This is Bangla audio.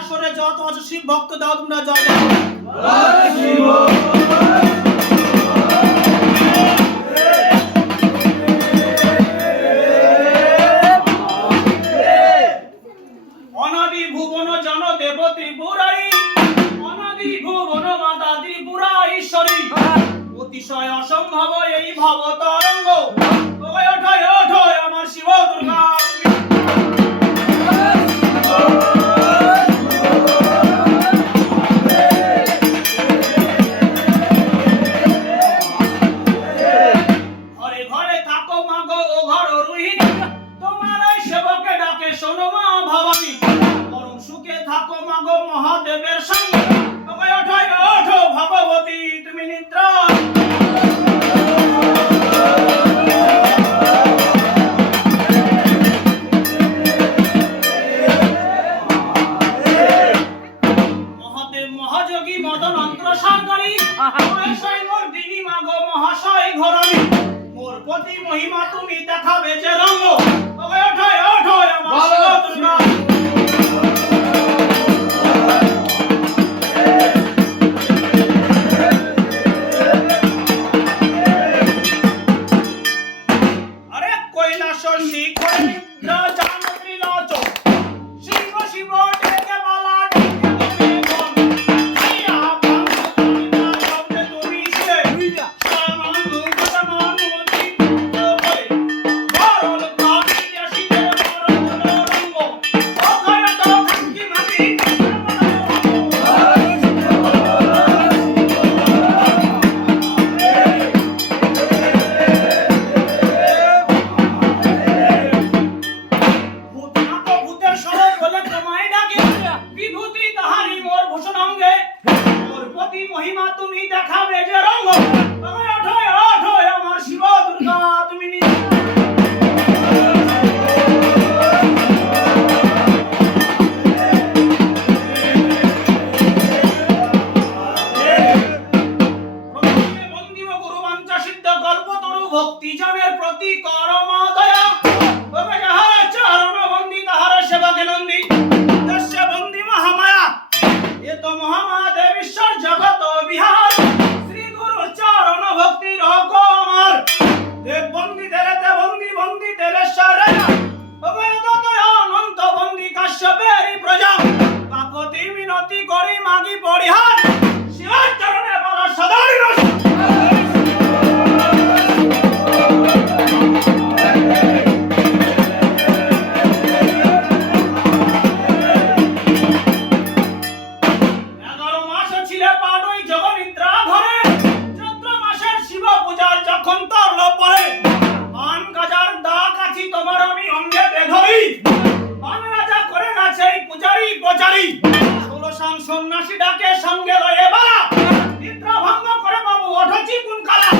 আসরে যত আছে, শিব ভক্ত দাও তোমরা জয় অনাদি ভুবন জন দেব ত্রিপুরারী অনাদি ভুবন মাতা ত্রিপুরা ঈশ্বরী। অতিশয় অসম্ভব এই ভব তরঙ্গ মহাশয় ঘরণী। মোর প্রতি মহিমা তুমি দেখাবে যে দর্শন অঙ্গে প্রতি মহিমা তুমি দেখাবে যে রঙ্গ। অঠয় অঠয় আমার শিব দুর্গা তুমি নিজে Givebody. শ্মশান সন্ন্যাসী ডাকে সঙ্গে লয়ে বাড়া নিদ্রা ভঙ্গ করে বাবু অঠচি কোন কালা